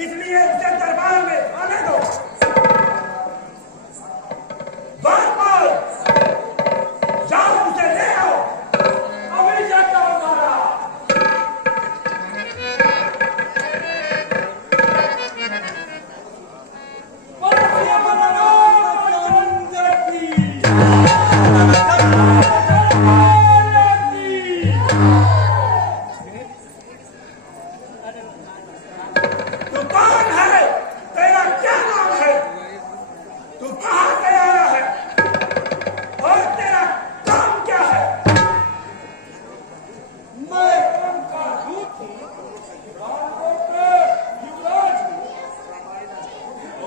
इसलिए उसे दरबार में आने दो। द्वारपाल, जाओ उसे ले आओ। अभी जाता हूं महाराज। तू कौन है? तेरा क्या नाम है? तू कहां से आया है और तेरा काम क्या है? मैं उनका दूत हूँ, रामकोट का युवराज हूँ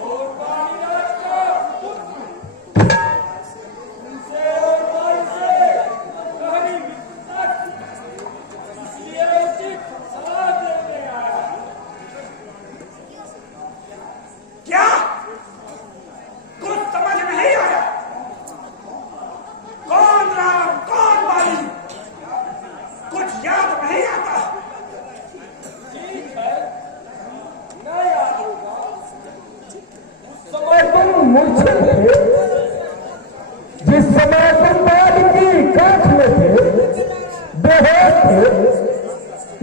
और वाणिराज का पुत्र हूँ। उनसे और भाई से गहरी मित्रता की, इसलिए उचित सलाह देने आया हूँ। क्या कुछ समझ नहीं आया? कौन राम कौन बाली कुछ याद नहीं आता? ठीक है, न याद होगा। उस समय तुम मूर्छित थे, जिस समय तुम बाढ़ की काठ में थे, बेहोश थे।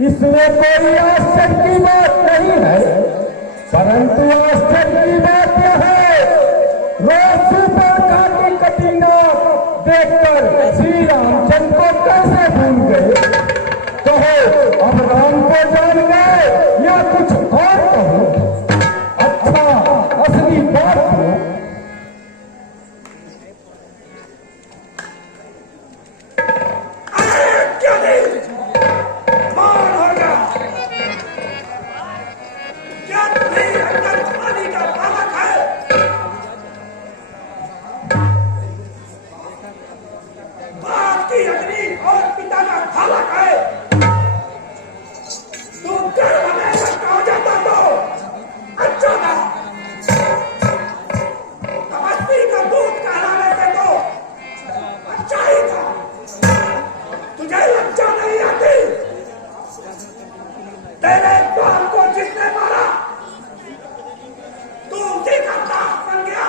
इसमें कोई आश्चर्य की बात नहीं है, परंतु आश्चर्य की बात यह है, रोज सुपर का की कटीना देखकर श्री रामचंद्र को कैसे भूल गए? कहो अब राम को जान गए या कुछ और कहो? अच्छा, असली बात हो। अरे क्यों नहीं? कौन होगा? क्या तुम्हें अंदर पानी का पालक है? बाप की अग्नि और पिता का बालक है। तू गर्भ में रखा हो जाता तो अच्छा था। तपस्वी का दूध कहलाने से तो अच्छा ही था। तुझे लज्जा नहीं आती? तेरे बाप को जिसने मारा तू उसी का दास बन गया।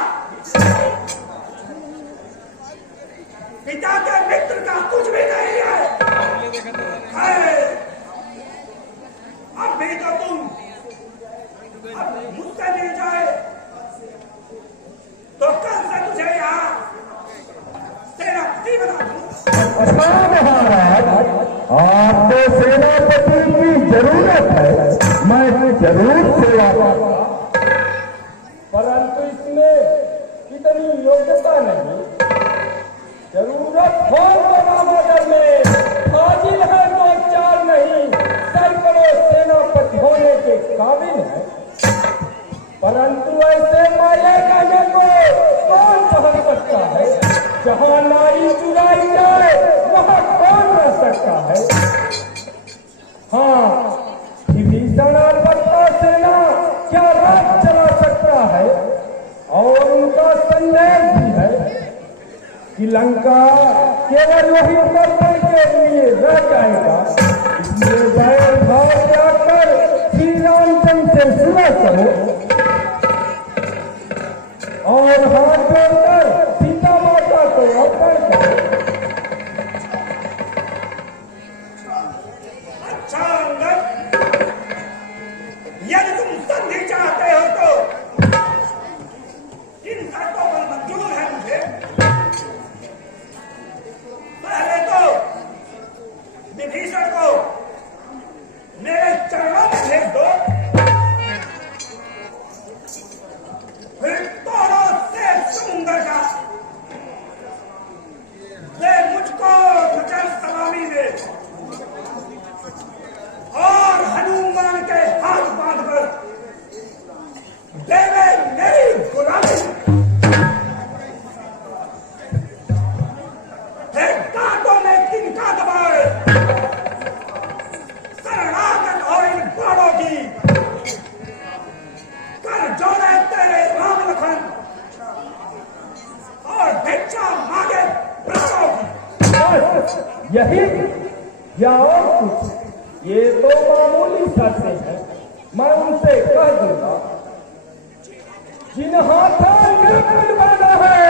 पिता के मित्र का कुछ भी नहीं है। अब भी तो तुम अब मुझसे मिल जाए तो कल से तुझे यहाँ सेनापति बना दूं। अच्छा महाराज, आपको सेनापति की जरूरत है, मैं जरूर सेवा करूंगा। परंतु इसमें इतनी योग्यता नहीं। जरूरत हो तो रामागढ़ में हाजिर है तो चार नहीं, सैकड़ों सेनापति होने के काबिल है। परंतु ऐसे माया जाने को कौन पहन सकता है? जहाँ नारी चुराई जाए वहाँ कौन रह सकता है? हाँ, विभीषण और बत्ता सेना क्या रात चला सकता है? और उनका संदेश भी है कि लंका केवल वही दर्शन के लिए रह जाएगा। इसलिए बैर भाव त्याग कर श्री रामचंद्र से सुलह करो और हाथ जोड़कर सीता माता को अर्पण करो। अच्छा अंगद, यदि तुम संधि चाहते हो तो इन शर्तों पर मंजूर है मुझे। पहले तो विभीषण को मेरे चरणों में भेज दो, फिर तोड़ो से समुंदर का, वे मुझको खचर सलामी दे और हनुमान के हाथ बांधकर देवे मेरी गुलामी। कांटों में तिनका दबाए शरणागत और इन बाणों की कर जोड़े तेरे राम लखन और भिक्षा मांगे प्राणों की। यही या और कुछ? ये तो मामूली शर्तें हैं, मैं उनसे कह दूंगा। जिन हाथों ने बनवाना है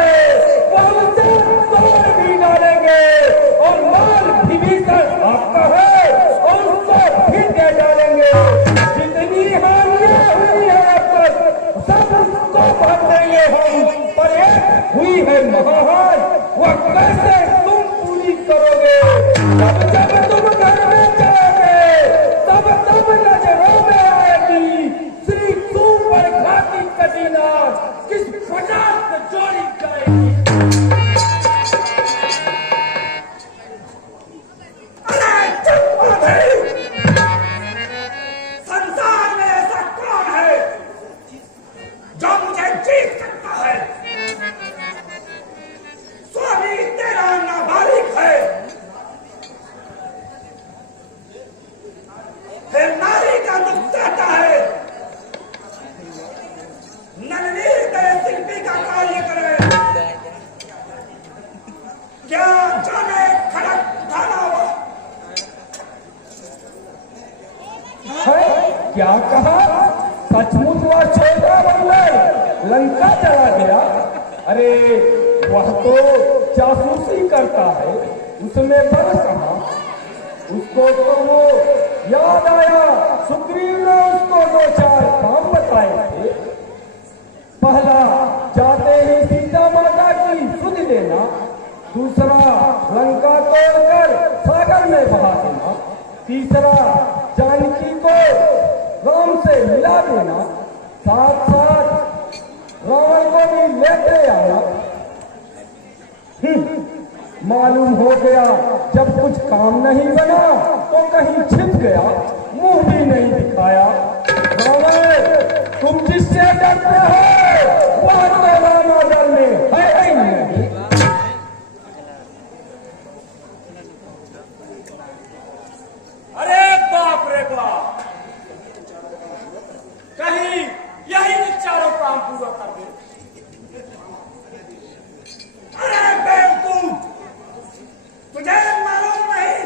वो उसे तोड़ भी डालेंगे और माल विभीषण आपका है और उसको भी दे डालेंगे। जितनी हानियां हुई है अब तक सब उसको भर देंगे हम, पर एक हुई है महान, वह कैसे तुम पूरी करोगे? जब तुम घर में जाओगे तब नजरों में आएगी श्री सुपर घाटी कटीना किस प्रकार से जोड़ी जाएगी। अरे चुप हो गई। संसार में ऐसा कौन है जो मुझे जीत सकता है? स्वामी तेरा नाबालिग है, फिर नारी का दुख देता है। नलनीर के शिल्पी का कार्य करे, क्या जाने खड़क उठाना हो। है क्या कहा? सचमुच वह छोटा बंदर लंका चला गया? अरे वह तो जासूसी करता है, उसमें बल कहा? उसको तो वो याद आया, सुग्रीव ने उसको 2-4 काम बताए थे। पहला, जाते ही सीता माता की सुध देना। दूसरा, लंका तोड़कर सागर में बहा देना। तीसरा, जानकी को राम से मिला देना। साथ साथ रावण को भी लेते आना। मालूम हो गया जब कुछ काम नहीं बना तो कहीं छिप गया, मुंह भी नहीं दिखाया। रावण, तुम जिससे डरते हो वह तो रामादल में है ही नहीं। अरे बाप रे बाप, कहीं यही ने चारों काम पूरा कर दे। अरे बेवकूफ, तुझे मालूम नहीं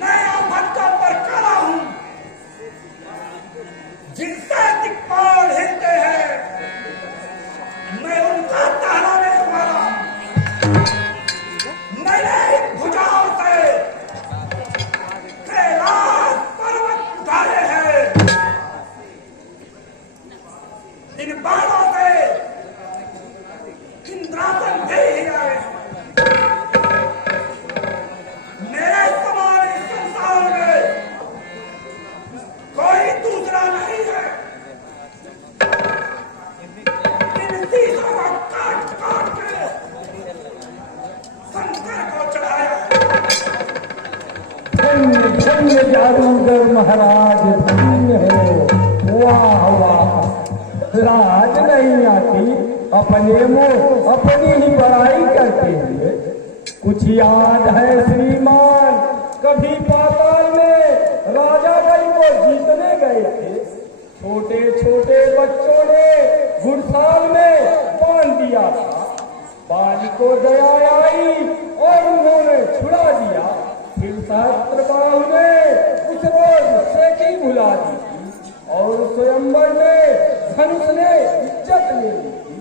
मैं भक्तों पर खड़ा हूं, जिनसे दिक्पाल हिलते हैं मैं उनका टहराने वाला हूं। मैंने भुजाओं से कैलाश पर्वत उठाए हैं, इन बाणों से इंद्रासन भी हिलाए हैं। मेरे समान इस संसार में कोई दूसरा नहीं है। इन तीसों को काट काट के शंकर को चढ़ाया। धन्य धन्य जादूगर महाराज, धन्य हो। वाह वाह, लाज नहीं आती अपने मुंह अपनी ही बड़ाई करते हुए। कुछ याद है श्रीमान, कभी पाताल में राजा बलि को जीतने गए थे। छोटे छोटे बच्चों ने घुड़साल में बांध दिया था। बाली को दया आई और उन्होंने छुड़ा दिया। फिर सहस्त्रबाहु ने उस रोज सेठी भुला दी थी और स्वयंवर में धनुष ने इज्जत ले ली थी।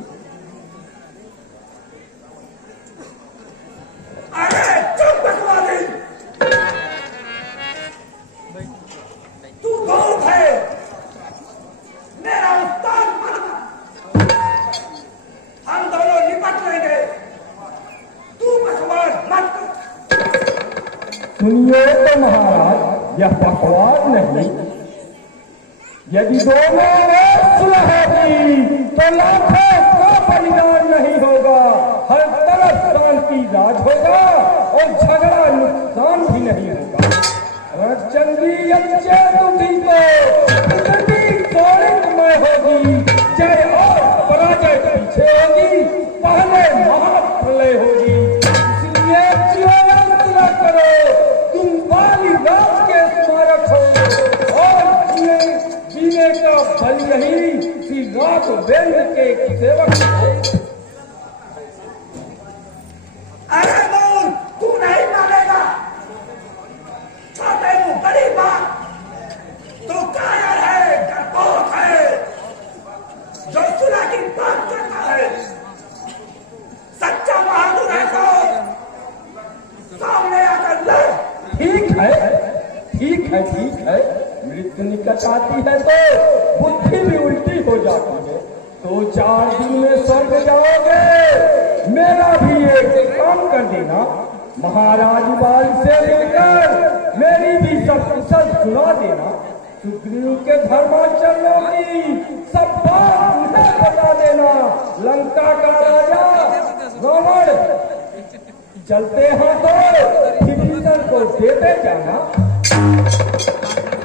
अरे चुप बकवादी, तू बहुत है, मेरा उस्ताद बन। हम दोनों निपट लेंगे, तू बकवास मत कर। सुनिए तो महाराज, यह बकवास नहीं। यदि दोनों ओर सुलह होगी तो लाखों का बलिदान नहीं होगा, हर तरफ शांति राज होगा और झगड़ा नुकसान भी नहीं होगा। रणचंडी अच्छे तुझी को जिंदगी सौरिकमय होगी, जय और पराजय पीछे होगी, पहले महाप्रलय होगी। इसलिए चिरंतन करो, तुम बाली राज के स्मारक हो और जीने का बल नहीं श्री राघवेंद्र के सेवक हो। अरे मूल, तू नहीं मानेगा। छोटे मुंह बड़ी बात, तू कायर है, डरपोक है। लटकाती है तो बुद्धि भी उल्टी हो जाती है। 2-4 दिन में स्वर्ग जाओगे। मेरा भी एक काम कर देना, महाराज बाल से मिलकर मेरी भी सब कुशल सुना देना। सुग्रीव के धर्माचरणों की सब बात उन्हें बता देना। लंका का राजा रावण चलते हैं तो विभीषण को देते जाना।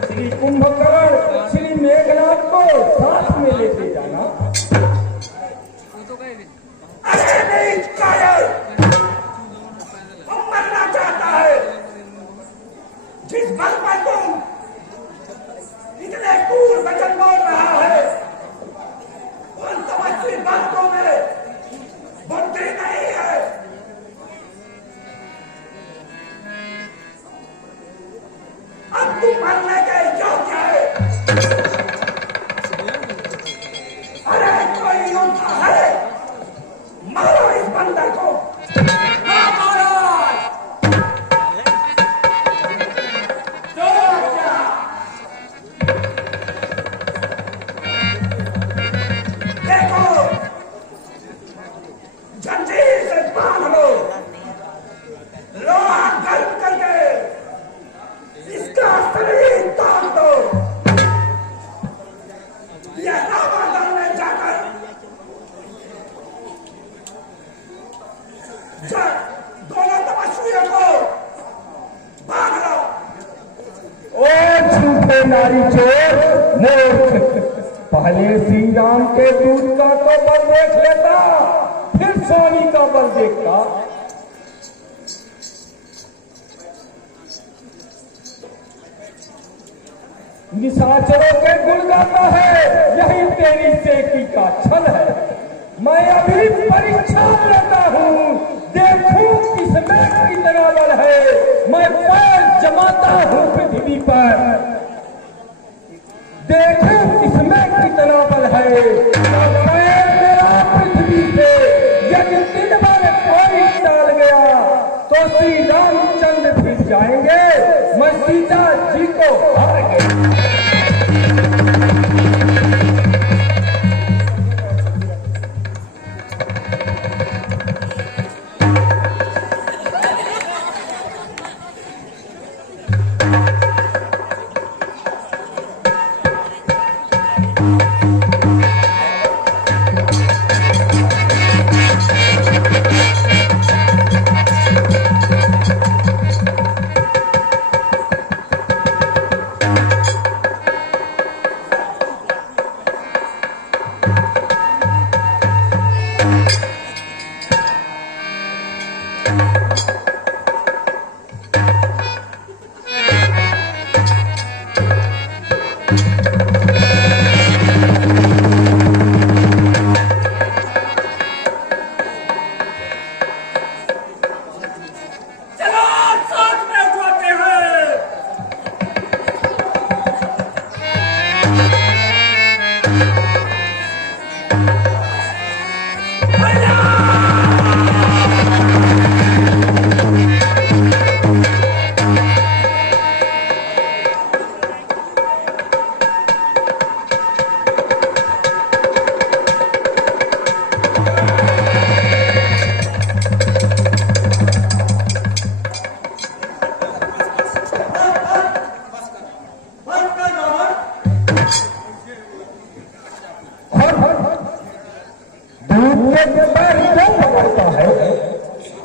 श्री कुंभकर्ण श्री मेघनाथ को साथ में लेते जाना। अरे नहीं कायर, वो मरना चाहता है। जिस बल पर तुम इतने क्रूर वचन बोल रहा है, उन तमस्वी बातों में बुद्धि नहीं है। अब तुम मरने के योग्य है। अरे कोई योद्धा है, मारो इस बंदर को। हाँ महाराज, जो आज्ञा। देखो, जंजीर से बांध लो, लोहा गर्म करके इसका शरीर तोड़ दो। यह रावण में जाकर दोनों तपस्वियों को बांध लो। ओ झूठे नारी चोर मूर्ख, पहले श्री राम के दूत का तो बल देख लेता, फिर स्वामी का बल देखता। निशाचरों के गुण गाता है, यही तेरी सेकी का छल है। मैं अभी परीक्षा लेता हूँ, देखूं किसमें कितना बल है। मैं पैर जमाता हूँ पृथ्वी पर, देखूं किसमें कितना बल है। पैर मेरा पृथ्वी से यदि 3 बार कोई डाल गया तो श्री रामचंद्र फिर जाएंगे, मैं सीता जी को हार गया।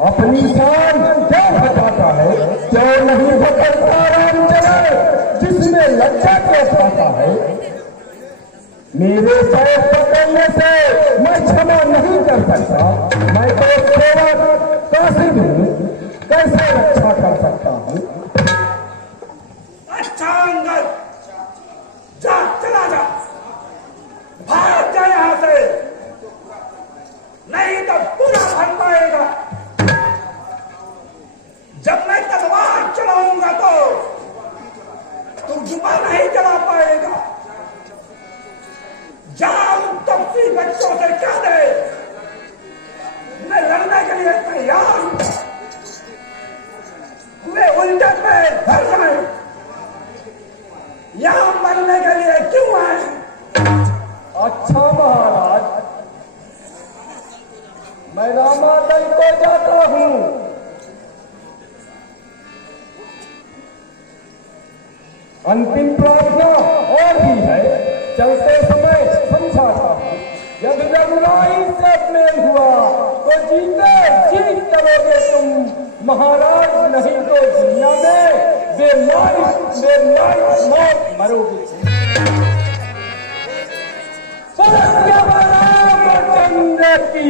अपनी शान क्या बताता है, जो नहीं बदलता राम चले, जिसमें लज्जा को खाता है। मेरे पैर पकड़ने से मैं क्षमा नहीं कर सकता, मैं तो सेवा कासिद हूँ, कैसे रक्षा कर सकता हूँ। अच्छा अंगद, जा चला जा, भाग जा यहाँ से, नहीं तो पूरा भर पाएगा। जब मैं तलवार चलाऊंगा तो तुम जुबान नहीं चला पाएगा। जाओ तपसी बच्चों से कह दे, मैं लड़ने के लिए तैयार हूं। वे उल्टे पे धर जाए, यहाँ मरने के लिए क्यों आए? अच्छा महाराज, मैं रामादल को जाता हूँ। अंतिम प्रार्थना और भी है, चलते समय समझाता हूँ। यदि रघुराई से प्रेम हुआ तो जीते जीत करोगे तुम महाराज, नहीं तो दुनिया में बेमारी मौत मरोगे। सत्य रामचंद्र की